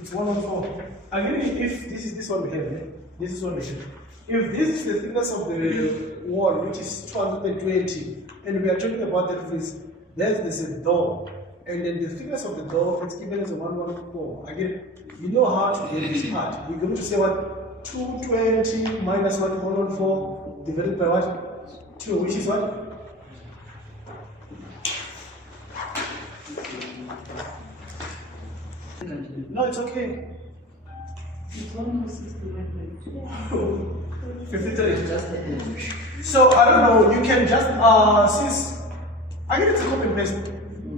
It's 114. Again, if this is this one we have, this is what we have. If this is the thickness of the wall, which is 220, and we are talking about that this, there's a door, and then the thickness of the door is given as a 114. Again, you know how to get this part. We're going to say what? 220 minus what? 114 divided by what? 2, which is what? No, it's okay. It's almost 53. So I don't know, you can just since I get it's a copy and paste,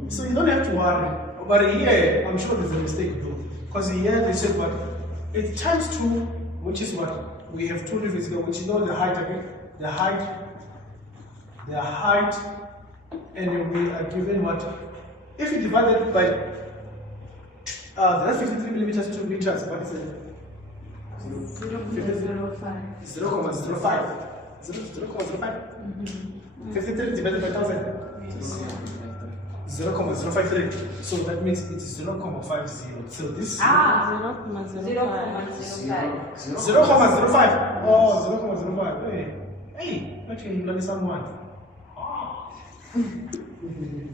so you don't have to worry. But here I'm sure there's a mistake though. Because here they said but it's times 2, which is what? We have 2 levels here, which you know the height again. The height, and we are given what? If you divide it by that's 53 millimeters, 2 meters. What is it? 0.05. 0.05. 0.05. 53 divided by 1000. 0.053. So that means it is 0.50. So this 0.05. 0.05. Oh, 0.05. Hey, actually, you someone.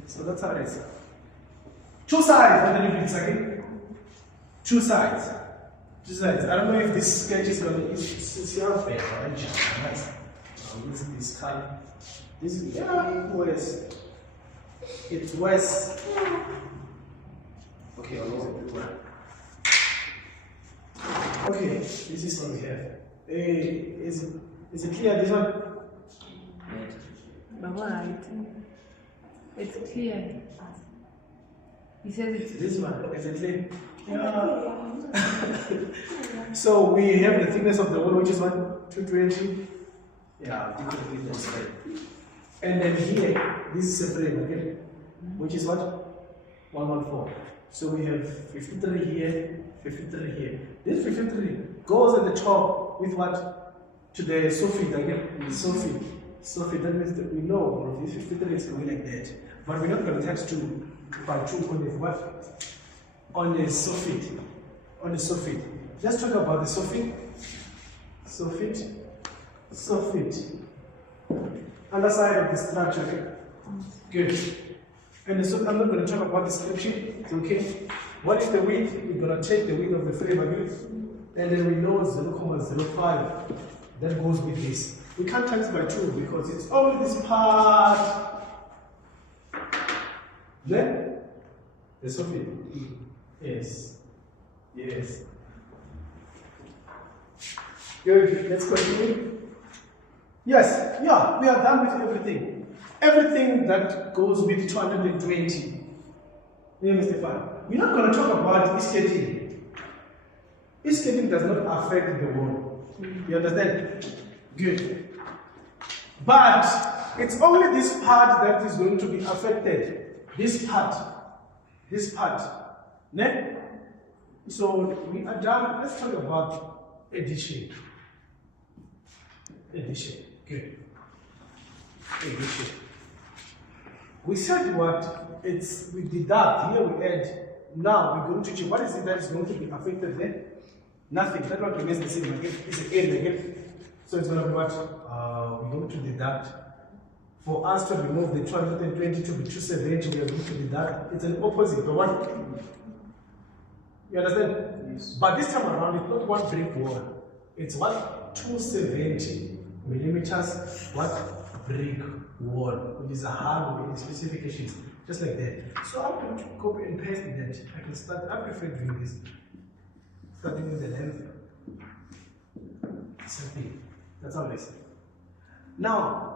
So that's how it is. 2 sides. What do you think again? 2 sides. 2 sides. I don't know if this sketch is going to be your favorite. This color. This is west. It's west. Okay, I'll use it. Okay, this is what we have. Is it clear this one? It's clear. He says it's this one. Is it clear? Yeah. So we have the thickness of the wall, which is what? 220. Yeah, you could read that straight. And then here, this is a frame, okay? Which is what? 114. So we have 53 here, 53 here. This 53 goes at the top with what? To the soffit again. Soffit. Soffit, that means that we know this 53 is going like that. But we're not going to touch 2 by 2 on the what? On the soffit. On the soffit. Let's talk about the soffit. Soffit. Soffit. Underside of the structure. Okay? Good. And so I'm not going to talk about the description. It's okay. What is the width? We're going to take the width of the frame again. And then we know 0.05. That goes with this. We can't times by 2 because it's only this part. Then the soffit. Yes. Yes. Good. Let's continue. Yes. Yeah. We are done with everything. Everything that goes with 220. Yeah, Mr. Fan. We're not going to talk about escating. Escating does not affect the wall. You understand? Good. But it's only this part that is going to be affected. This part. This part. Ne? So we are done. Let's talk about addition. Addition. Good. Addition. We said what? It's we deduct. Here we add. Now we're going to check what is it that is going to be affected there? Nothing. That one remains the same again. It's an end again. So it's going to be what? We're going to deduct. For us to remove the 220 to be 270, we are going to deduct. It's an opposite. The one. You understand? Yes. But this time around, it's not one brick wall. It's what? 270 millimeters. What? Brick wall, which is a hard with specifications. Just like that. So I'm going to copy and paste that. I can start. I prefer doing this. Starting with the length. Something. That's how it is. Now,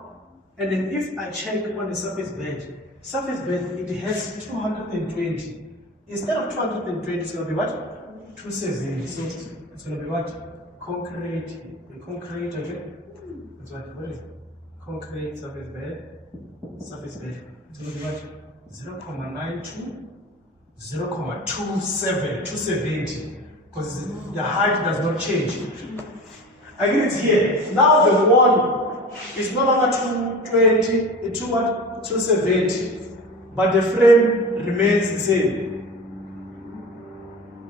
and then if I check on the surface bed, it has 220. Instead of 220, it's going to be what? 270. So it's going to be what? Concrete. The concrete again. That's what is it? Concrete surface bed. Surface bed. It's going to be what? 0.92, 0.27, 270. Because the height does not change. Again, it's here. Now the wall is no longer 220, it's 270, but the frame remains the same.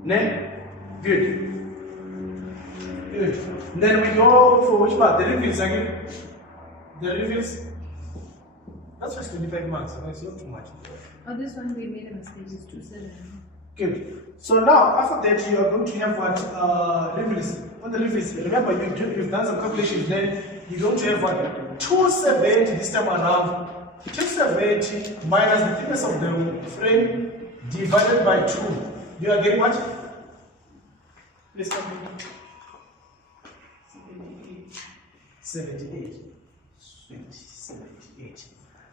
Good. Good. Then we go for which part? The refills again. The refills. That's just 25 marks, so it's not too much. Oh, this one we made a mistake, it's 27. Good. So now, after that, you are going to have what? Refills. On the refills, remember you've done some calculations, then you're going to have what? 270 this time around. 270 minus the thickness of the frame divided by 2. You are getting what? Please come in. 78. 78.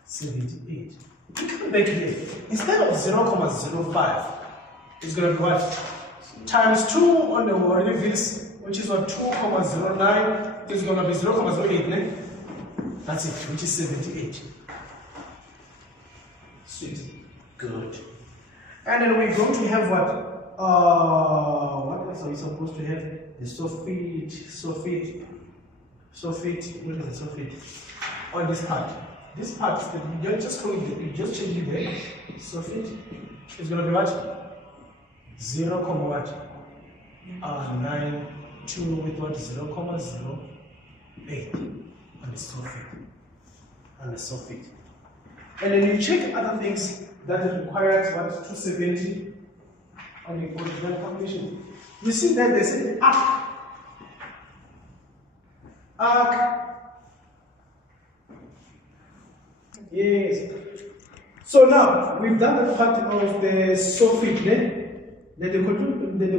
78. Make it here. Instead of 0.05, it's going to be what? Times 2 on the refills, which is what? 2.09 is going to be 0.08. Ne? That's it, which is 78. Sweet. Good. And then we're going to have what? What else are we supposed to have? The soffit, what is the soffit? On this part. This part, you don't just call it, you just change it there. Soffit is going to be what? 0, what? 92 with what? 0.08 on the soffit. On the soffit. And then you check other things that it requires what? 270 on the original calculation. You see that they say arc. Arc. Yes. So now we've done the part of the soffit. Then the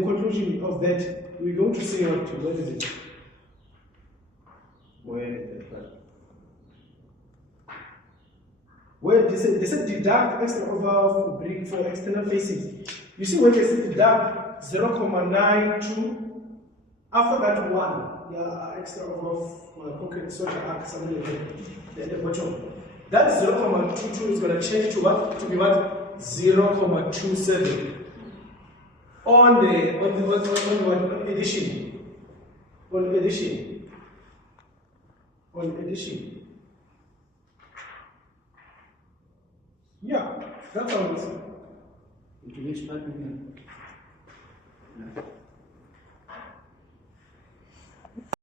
conclusion of that, we're going to see what is it? Where is that part? Where they said deduct extra over brick for external facings. You see when they say deduct 0.92, after that 1, extra over concrete soldier arc, something like that, the bottom. That 0.22 is going to change to what? To be what? 0.27 on addition. On addition. On addition. Yeah, that's how it is. Which part?